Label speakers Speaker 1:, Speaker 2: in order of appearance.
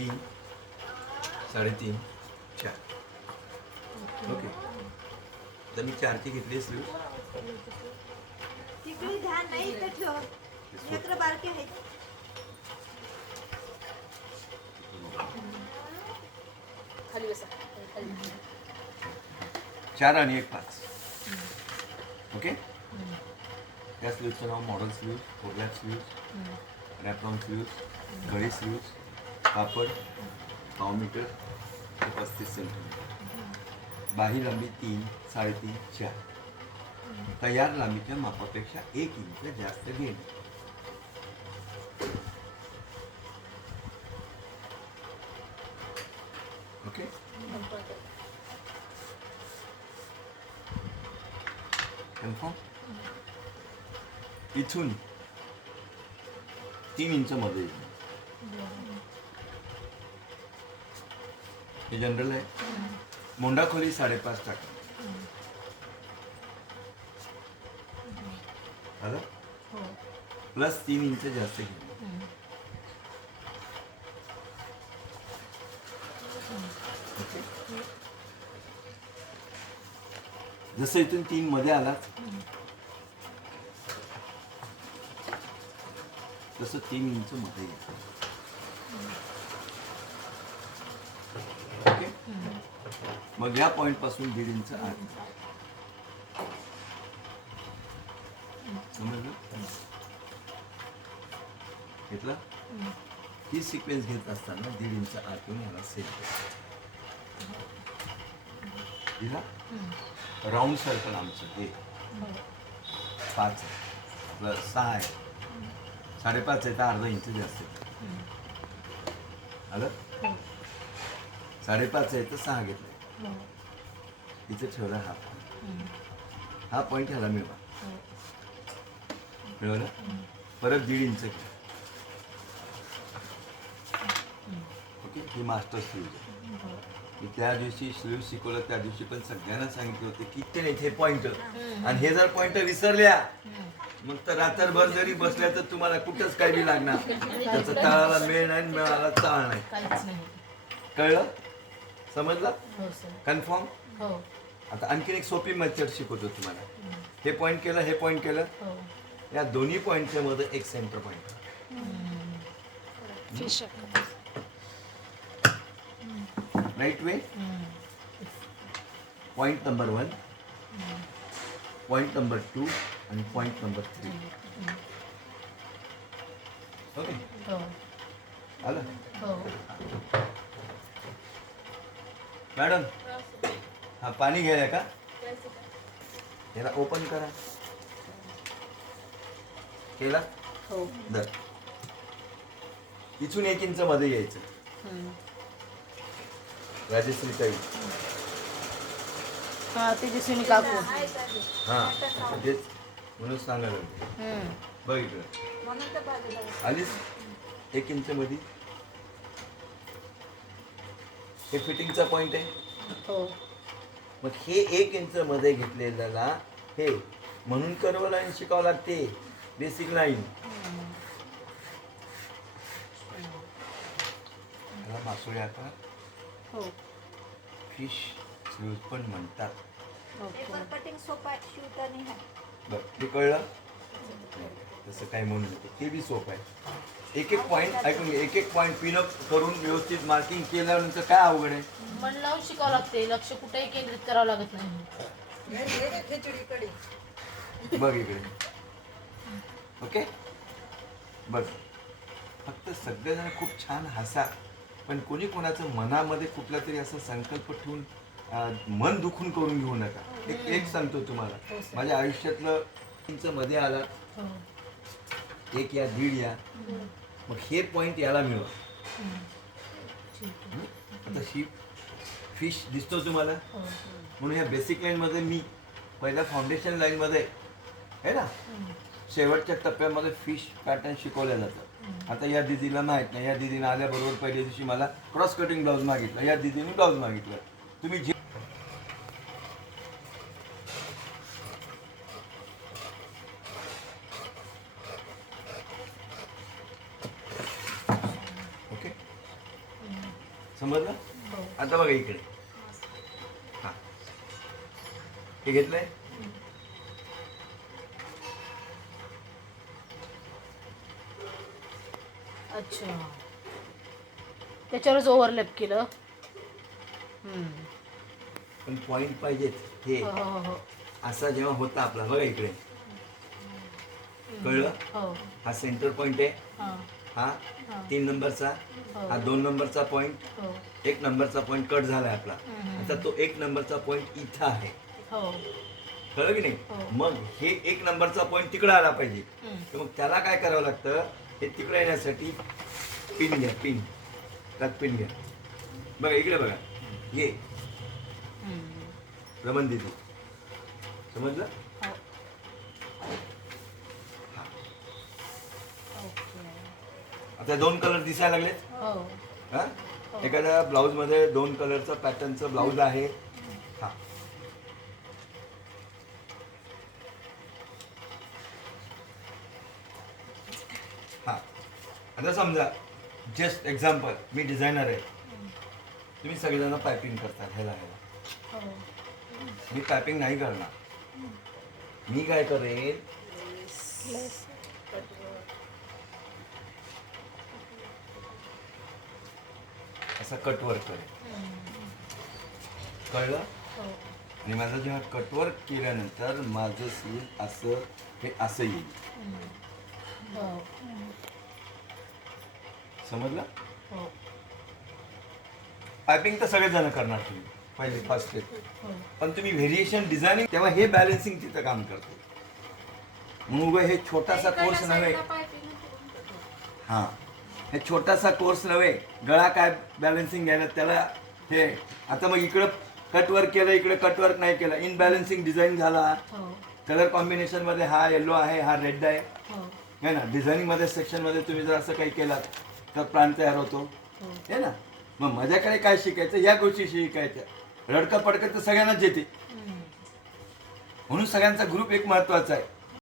Speaker 1: तीन. साडेतीन. चार. ओके. तर मी चारची घेतली स्लीव चार आणि एक पाच. ओके? त्या स्लीवचं नाव मॉडल स्लीव ओव्हलॅप स्लीव रॅपरॉन स्लीव घडी स्लीव. कापड पाव मीटर ते पस्तीस सेंटीमीटर बाही लांबी तीन साडेतीन चार। तयार लांबीच्या मापापेक्षा एक इंच जास्त घेणे ओके? कन्फर्म इथून तीन इंच मध्ये येईल. हे जनरल आहे. मोंडा खोली साडेपाच टाका. आलं प्लस तीन इंच जास्त घे ओके. जसं इथून तीन मध्ये आलात तसं तीन इंच मध्ये येतं ओके मग या पॉईंटपासून दीड इंच आत. समजलं? घेतलं? ही सिक्वेन्स घेत असताना दीड इंच आत येऊन याला सेट दिला राऊंड सर्कल आमचं हे. पाच प्लस सहा आहे. साडेपाच आहे तर अर्धा इंच जास्त आलं? साडेपाच आहे तर सहा घेतलं. इथे ठेवला हा. हा पॉईंट ह्याला मिळवा. मिळवलं? परत दीड इंच ओके? ही मास्टर स्लीव मी त्या दिवशी स्लीव शिकवलं त्या दिवशी पण सगळ्यांना सांगितलं होतं की ते नाही हे पॉइंट आणि हे जर पॉइंट विसरल्या मग तर रात्रभर जरी बसल्या तर तुम्हाला कुठंच काही बी लागणार. त्याचं तळाला मेळ नाही आणि मेळाला चाळ नाही. कळलं? समजलं?
Speaker 2: हो सर.
Speaker 1: कन्फर्म?
Speaker 2: हो.
Speaker 1: आता आणखीन एक सोपी मेथड शिकवतो तुम्हाला. हे पॉइंट केलं हे पॉइंट केलं.
Speaker 2: हो.
Speaker 1: या दोन्ही पॉइंटच्या मध्ये एक centre point right way point number one point number two आणि पॉइंट नंबर थ्री ओके
Speaker 2: हो.
Speaker 1: आलं?
Speaker 2: हो.
Speaker 1: मॅडम हा पाणी घ्यायला का? याला ओपन करा. केला?
Speaker 2: हो.
Speaker 1: दर इथून एक इंच मध्ये यायचं. राजश्री ताई.
Speaker 2: हा तेजस्विनी काकू.
Speaker 1: हा तेच. म्हणून सांगायला. बघ इकडं आलीस? एक इंच मध्ये हे फिटिंगचा पॉइंट आहे.
Speaker 2: हो.
Speaker 1: मग हे एक इंच मध्ये घेतलेल्याला हे म्हणून कर्व लाईन शिकावं लागते. बेसिक लाईन ह्याला मासोळी आता.
Speaker 2: हो.
Speaker 1: फिश स्लीव्ह पण म्हणतात.
Speaker 3: पेपर कटिंग सोपा आहे शिवताना आहे
Speaker 1: बरं ते कळलं? तसं काय म्हणू नको. ते बी सोपं आहे. एक एक पॉईंट ऐकून घे एक एक पॉईंट पिनअप करून व्यवस्थित मार्किंग केल्यानंतर काय अवघड आहे?
Speaker 2: मन लावून शिकावं लागते लक्ष कुठेही केंद्रित करावं लागत नाही.
Speaker 1: बघ इकडे. ओके? बघ. फक्त सगळेजण खूप छान हसा पण कोणी कोणाचं मनामध्ये कुठला तरी असा संकल्प ठेवून अं, मन दुखून करून घेऊ नका. एक एक सांगतो तुम्हाला.
Speaker 2: हो, सर.
Speaker 1: माझ्या आयुष्यातलं इंच मध्ये आला.
Speaker 2: हो.
Speaker 1: एक या दीड या. मग हे पॉईंट याला मिळवा. आता शी फिश दिसतो तुम्हाला? म्हणून ह्या बेसिक लाईनमध्ये मी पहिल्या फाउंडेशन लाईनमध्ये आहे ना? शेवटच्या टप्प्यामध्ये फिश पॅटर्न शिकवल्या जातं आता या दिदीला माहीत नाही. या दिदीनं आल्याबरोबर पहिल्या दिवशी मला क्रॉस कटिंग ब्लाऊज मागितलं. या दिदीने ब्लाऊज मागितलं. तुम्ही जे ओके समजलं? आता बघा इकडे. हा. हे घेतलंय?
Speaker 2: अच्छा. त्याच्यावरच ओव्हरलॅप केलं.
Speaker 1: पण पॉइंट पाहिजेत हे.
Speaker 2: हो हो हो.
Speaker 1: असा जेव्हा होता आपला बघा इकडे. कळलं?
Speaker 2: हो.
Speaker 1: हा सेंटर पॉइंट आहे.
Speaker 2: हां.
Speaker 1: हा. तीन नंबरचा
Speaker 2: हो.
Speaker 1: हा दोन नंबरचा पॉइंट
Speaker 2: हो.
Speaker 1: एक नंबरचा पॉइंट कट झालाय आपला. आता तो एक नंबरचा पॉइंट इथं आहे.
Speaker 2: हो.
Speaker 1: कळलं की. नाही? मग हे एक नंबरचा पॉइंट तिकडे आला पाहिजे. तर मग त्याला काय करावं लागतं? हे तिकडे येण्यासाठी पिन घ्या पिन त्यात पिन घ्या. बघा इकडे बघा. ये. रमन दिदी. समजलं
Speaker 2: हो. ओके
Speaker 1: आता दोन कलर दिसायला लागलेत?
Speaker 2: हो.
Speaker 1: हा? एखाद्या ब्लाऊजमध्ये दोन कलरचा पॅटर्नचं ब्लाऊज आहे. हा. हा. आता समजा जस्ट एक्झाम्पल मी डिझायनर आहे. तुम्ही सगळेजण पायपिंग करता ह्याला ह्याला.
Speaker 2: हो.
Speaker 1: मी पायपिंग नाही करणार. मी काय करेन? असं कटवर्क करेन कळलं?
Speaker 2: हो.
Speaker 1: आणि माझं जेव्हा कटवर्क केल्यानंतर माझं सील असं हे असं येईल.
Speaker 2: हो.
Speaker 1: समजलं?
Speaker 2: हो.
Speaker 1: पायपिंग तर सगळेजण करणार तुम्ही पहिले फर्स्ट स्टेप
Speaker 2: हो.
Speaker 1: पण तुम्ही व्हेरिएशन डिझायनिंग तेव्हा हे बॅलन्सिंग तिथं काम करते. मग हे छोटासा कोर्स नव्हे. हां. हे छोटासा कोर्स नव्हे गळा काय बॅलन्सिंग घ्यायला त्याला हे. आता मग इकडं कटवर्क केलं इकडे कटवर्क नाही केलं. इन बॅलन्सिंग डिझाईन झाला.
Speaker 2: हो.
Speaker 1: कलर कॉम्बिनेशनमध्ये हा येलो आहे हा रेड आहे.
Speaker 2: हो.
Speaker 1: है ना? सेक्शनमध्ये तुम्ही जर असं काही केलात तर प्लान तयार होतो.
Speaker 2: हो.
Speaker 1: है ना? मग माझ्याकडे काय शिकायचं? या गोष्टी शिकायच्या. रडकं पडकं तर सगळ्यांनाच येते. म्हणून सगळ्यांचा ग्रुप एक महत्त्वाचा आहे.